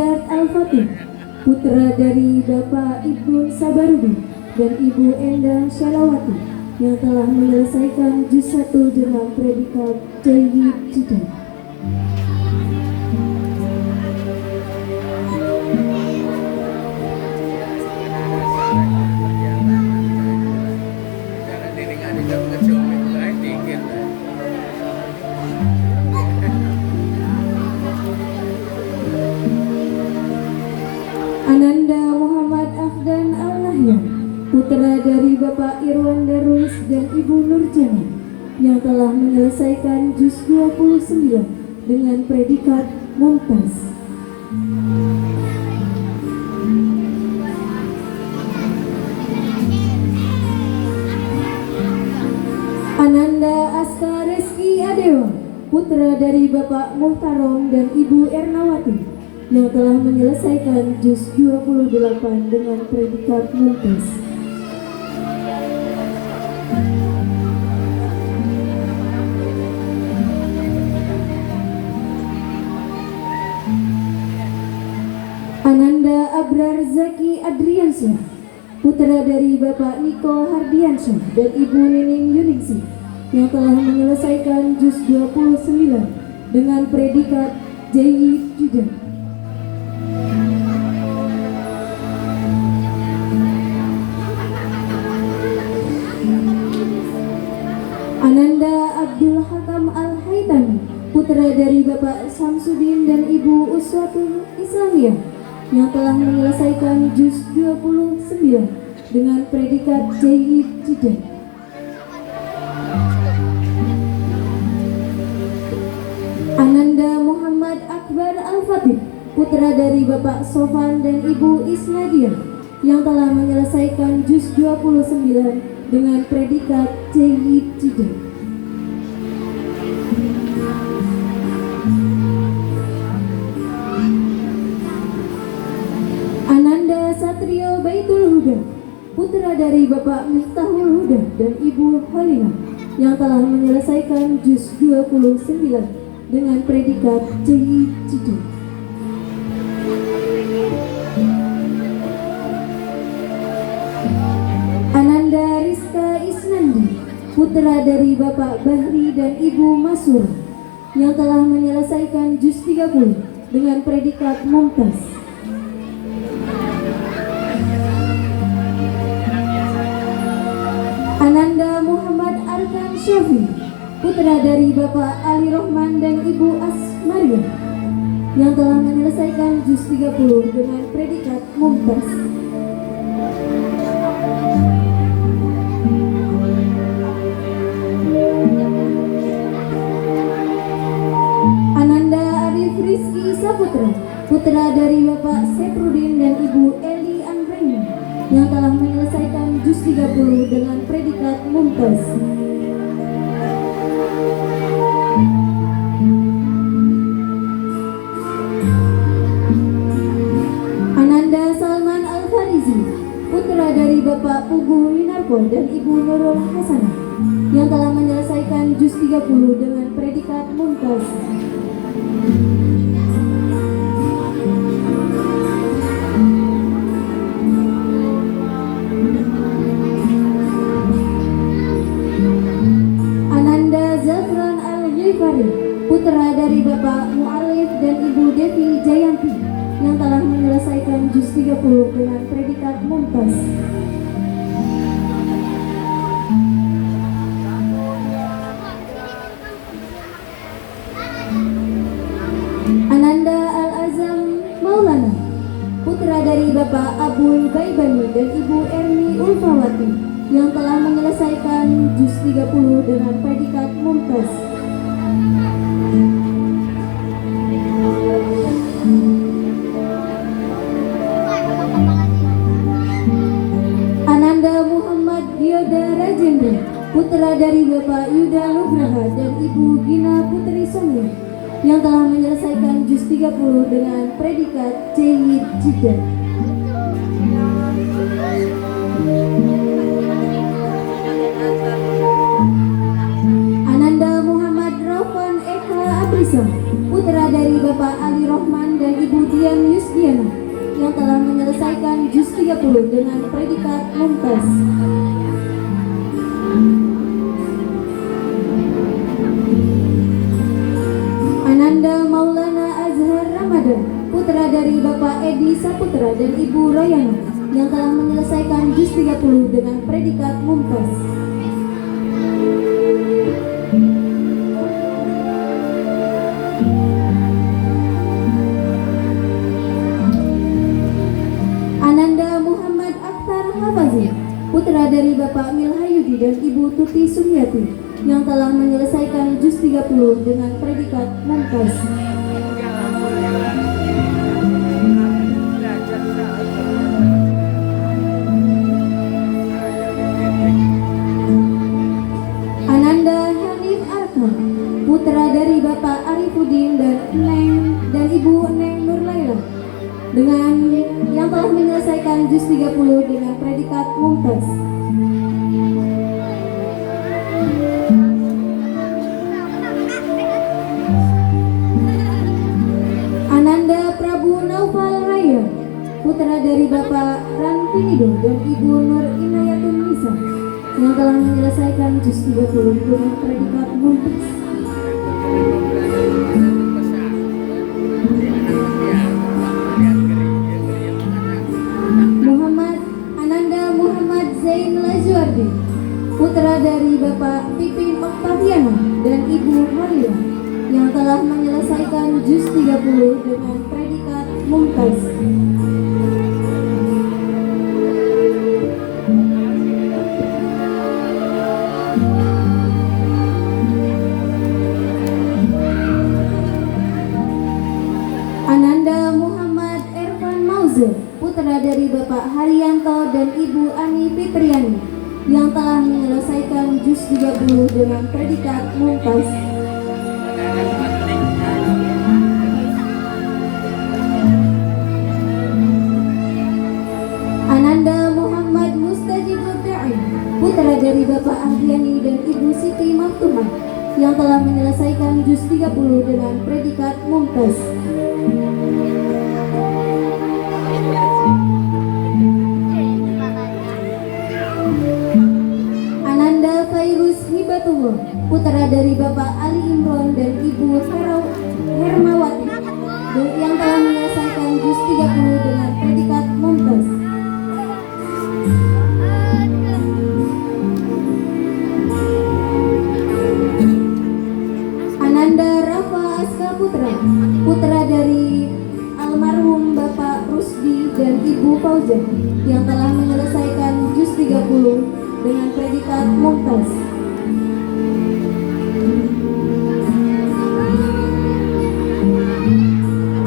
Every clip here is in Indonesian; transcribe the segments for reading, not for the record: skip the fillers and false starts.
Rizat Al-Fatih, putra dari Bapak Ibnu Sabarudin dan Ibu Endang Syalawati, yang telah menyelesaikan juz 1 dengan predikat Jayyid Jiddah. Ananda Muhammad Afdan Al-Nahyan, putra dari Bapak Irwan Darwis dan Ibu Nurjana, yang telah menyelesaikan juz 29 dengan predikat Mumtaz. Ananda Aska Reski Adewa, putra dari Bapak Muhtarom dan Ibu Ernawati, yang telah menyelesaikan juz 28 dengan predikat Mumtaz. Ananda Abrar Zaki Adriansyah, putra dari Bapak Niko Hardiansyah dan Ibu Nining Yuningsih, yang telah menyelesaikan juz 29 dengan predikat Jayyid Jiddah. Ananda Abdul Hakam Al-Haitami, putra dari Bapak Samsudin dan Ibu Uswatul Islamiyah, yang telah menyelesaikan juz 29 dengan predikat Jayyid Jiddah. Ananda Muhammad Akbar Al-Fatih, putra dari Bapak Sofan dan Ibu Isnadiah, yang telah menyelesaikan juz 29 dengan predikat Jayyid Jiddah. Ananda Satrio Baitul Huda, putra dari Bapak Miftahul Huda dan Ibu Halimah, yang telah menyelesaikan juz 29 dengan predikat Jayyid Jiddah. Ananda Rizka Isnandi, putra dari Bapak Bahri dan Ibu Masur, yang telah menyelesaikan juz 30 dengan predikat Mumtaz. Ananda Muhammad Arkan Syafi, putra dari Bapak Ali Rohman dan Ibu Asmaria, yang telah menyelesaikan juz 30 dengan predikat Mumtaz. Ananda Arif Rizki Saputra, putra dari Bapak Seprudin dan Ibu Eli Anggreni, yang telah menyelesaikan juz 30 dengan predikat Mumtaz. Ananda Salman Al-Farizi, putra dari Bapak Pugu Winarko dan Ibu Nurul Hasanah, yang telah menyelesaikan juz 30 dengan predikat Mumtaz. Ananda Zafran Al-Ghifari, putra dari Bapak Mu'alif dan Ibu Devi Jayanti, yang telah menyelesaikan juz 30 dengan predikat Mumtaz. Ananda Al-Azam Maulana, putra dari Bapak Abul Baibani dan Ibu Erni Ulfawati, yang telah menyelesaikan juz 30 dengan predikat Mumtaz. Ananda Muhammad Yoda Rajendra, putra dari Bapak Yuda Nugraha dan Ibu Gina Putri Somya, yang telah menyelesaikan juz 30 dengan predikat Jayyid Jiddah. Ananda Muhammad Raufan Eka Aprisa, putra dari Bapak Ali Rohman dan Ibu Dian Yusdiana yang telah menyelesaikan juz 30 dengan predikat mumtaz. Ananda Maulana Azhar Ramadan, putra dari Bapak Edi Saputra dan Ibu Royana yang telah menyelesaikan juz 30 dengan predikat mumtaz. Ananda Muhammad Akhtar Hafazi, putra dari Bapak Milhayudi dan Ibu Tuti Sumiati yang telah menyelesaikan juz 30 dengan predikat mumtaz. Ananda Hanif Arkan, putra dari Bapak Arifuddin dan Ibu Neng Nurlaila dengan yang telah menyelesaikan juz 30 dengan predikat mumtaz. Ananda Prabu Naufal Raya, putra dari Bapak Ranpinido dan Ibu Nur Inayatun Nisa yang telah menyelesaikan juz 30 dengan predikat mumtaz. Ananda Muhammad Zain Lajuardi, putra dari Bapak Pipin Oktaviana dan Ibu Maria yang telah menyelesaikan juz 30 dengan predikat mumtaz. Ananda Muhammad Ervan Mauzer, putra dari Bapak Haryanto dan Ibu Ani Fitriani yang telah menyelesaikan juz 30 dengan predikat mumtaz. Ananda Muhammad Mustajibur Da'i, putra dari Bapak Ahriani dan Ibu Siti Maftumah yang telah menyelesaikan juz 30 dengan predikat mumtaz. Ananda Fairuz Hibatullah, putra dari Bapak Ali Imron dan Ibu Hermawati yang telah menyelesaikan juz 30 dengan predikat mumtaz. Ananda Rafa Aska Putra, putra dari almarhum Bapak Rusdi dan Ibu Fauzan yang telah menyelesaikan juz 30 dengan predikat mumtaz.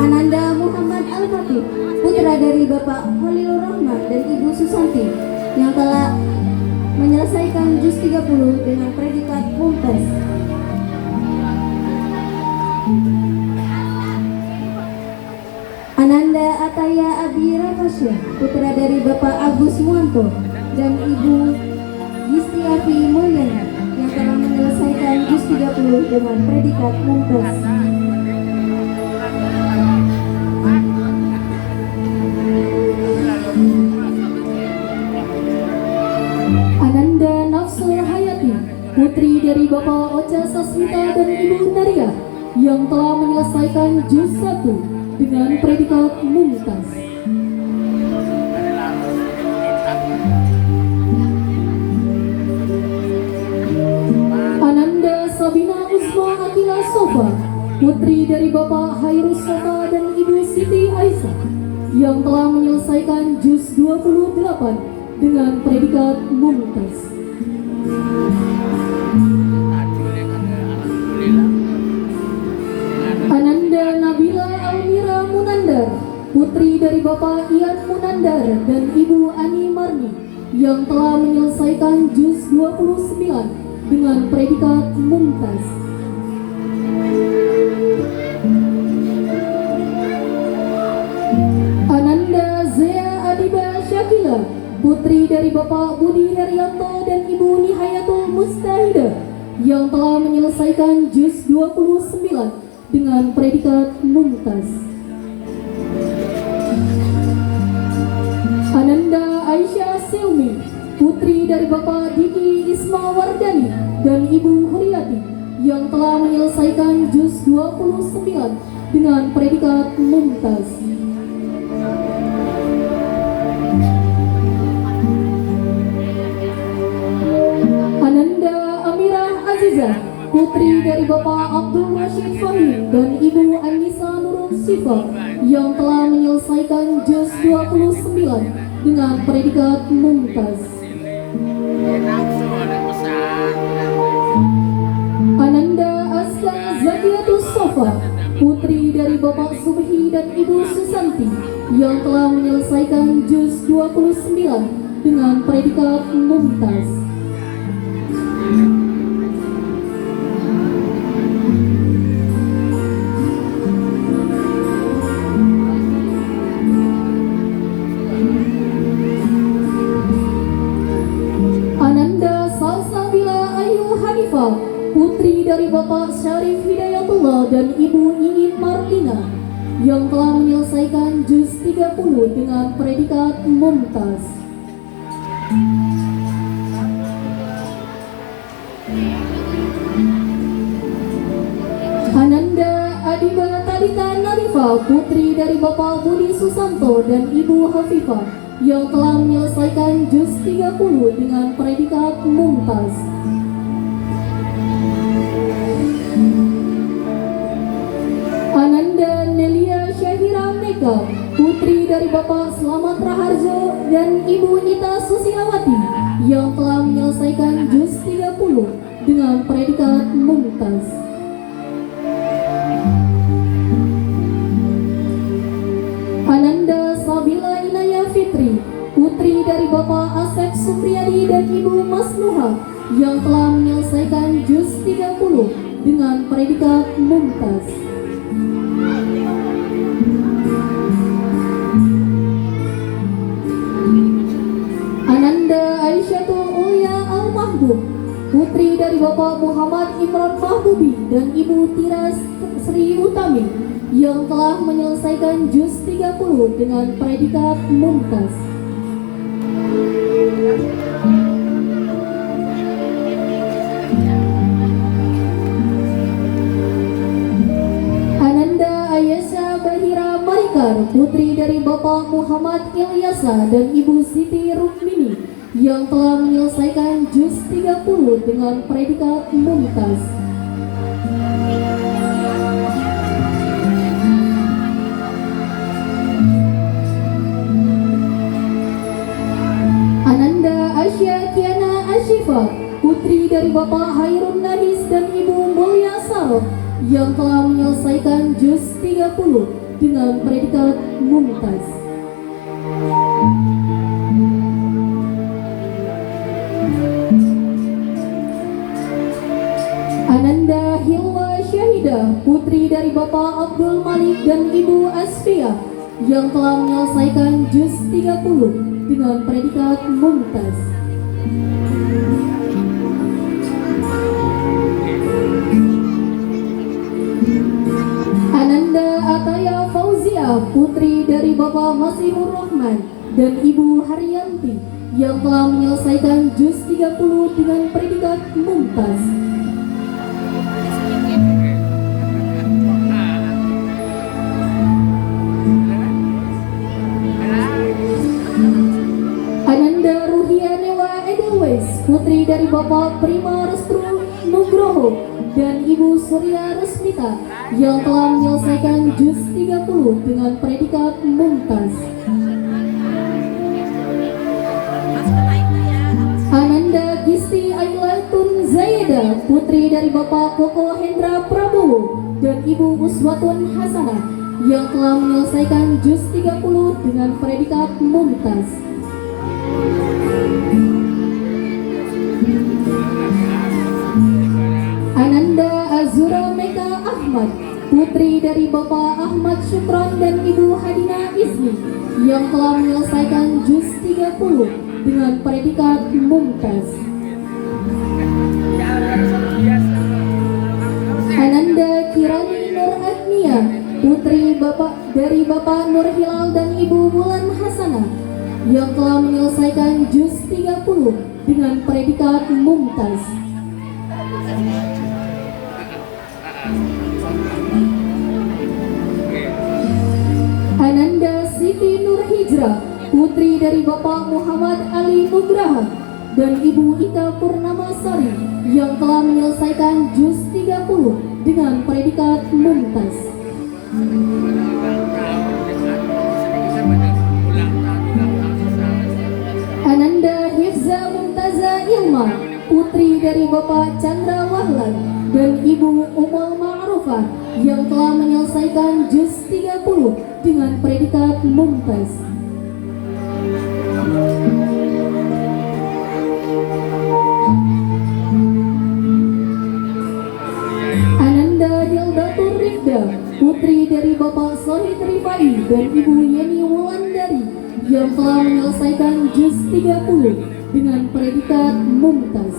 Ananda Muhammad Al-Fatih, putra dari Bapak Khalilur Rahman dan Ibu Susanti yang telah menyelesaikan juz 30 dengan predikat mumtaz. Ananda Ataya Abira Fasya, putra dari Bapak Agus Muanto dan Ibu Gistiafi Mulyana yang telah menyelesaikan juz 30 dengan predikat mumtaz. Ananda Nafsul Hayati, putri dari Bapak Ocha Sasmita dan Ibu Naria yang telah menyelesaikan juz 1 dengan predikat mumtaz. Ananda Sabina Usma Akila Sofa, putri dari Bapak Hairus Sofa dan Ibu Siti Aisyah yang telah menyelesaikan juz 28 dengan predikat mumtaz. Ananda Nabila Almira Munandar, putri dari Bapak Ian Munandar dan Ibu Ani Marni yang telah menyelesaikan juz 29 dengan predikat mumtaz. Ananda Zea Adiba Syakila, putri dari Bapak Budi Herianto dan Ibu Nihayatul Mustahidah yang telah menyelesaikan juz 29 dengan predikat mumtaz. putri dari Bapak Diki Ismawardani dan Ibu Huriati yang telah menyelesaikan juz 29 dengan predikat mumtaz. Ananda Amirah Azizah, putri dari Bapak Abdul Rashid Fahim dan Ibu Anissa Nurul Syifa yang telah menyelesaikan juz 29 dengan predikat mumtaz. Ananda Aska Zakiatus Sofa, putri dari Bapak Subhi dan Ibu Susanti yang telah menyelesaikan juz 29 dengan predikat mumtaz. Putri dari Bapak Syarif Hidayatullah dan Ibu Iin Marlina yang telah menyelesaikan juz 30 dengan predikat mumtaz. Ananda Adiba Talita Narifa, putri dari Bapak Budi Susanto dan Ibu Hafifah yang telah menyelesaikan juz 30 dengan predikat mumtaz. Ananda Nelia Syahira Meka, putri dari Bapak Slamet Raharjo dan Ibu Nita Susiawati yang telah menyelesaikan juz 30 dengan predikat mumtaz. Ananda Sabila Inaya Fitri, putri dari Bapak Asep Supriyadi dan Ibu Masnuha yang telah menyelesaikan juz 30 dengan predikat mumtaz. Ananda Aisyatu Ulia Al-Mahbub, putri dari Bapak Muhammad Imran Mahbubi dan Ibu Tiras Sri Utami yang telah menyelesaikan juz 30 dengan predikat mumtaz. Ananda Ayesha Bahira Marikar, putri dari Bapak Muhammad Ilyasa dan Ibu Siti Rukmini yang telah menyelesaikan juz 30 dengan predikat mumtaz. Ananda Asya Kiana Ashifa, putri dari Bapak Hairun Nahis dan Ibu Mulya Sarok yang telah menyelesaikan juz 30 dengan predikat mumtaz. Ananda Hilwa Syahidah, putri dari Bapak Abdul Malik dan Ibu Asfia yang telah menyelesaikan juz 30 dengan predikat mumtaz. Ananda Ataya Fauzia, putri dari Bapak Masihur Rahman dan Ibu Haryanti yang telah menyelesaikan juz 30 dengan predikat mumtaz. Ananda Ruhia Newa Edelweiss, putri dari Bapak Prima Restru Nugroho dan Ibu Surya Resmita yang telah menyelesaikan juz 30 dengan predikat mumtaz. Ananda Gisti Ailatun Zayeda, putri dari Bapak Koko Hendra Prabowo dan Ibu Uswatun Hasanah yang telah menyelesaikan juz 30 dengan predikat mumtaz. Ananda Azura Meka Ahmad, putri dari Bapak Ahmad Syukran dan Ibu Hadina Ismi yang telah menyelesaikan juz 30 dengan predikat mumtaz. Ananda Kirani Nur Agnia, putri dari Bapak Nur Hilal dan Ibu Bulan Hasanah yang telah menyelesaikan juz 30 dengan predikat mumtaz. Ananda Siti Nurhijrah, putri dari Bapak Muhammad Ali Nugraha dan Ibu Ika Purnamasari yang telah menyelesaikan juz 30 dengan predikat mumtaz. Ananda Hifza Mumtaza Ilma, putri dari Bapak Chandra Wahlan dan Ibu Umul Ma'rufah yang telah menyelesaikan juz 30 dengan predikat mumtaz. Ananda Hildatur Rifda, putri dari Bapak Sohid Rifai dan Ibu Yeni Wulandari yang telah menyelesaikan juz 30 dengan predikat mumtaz.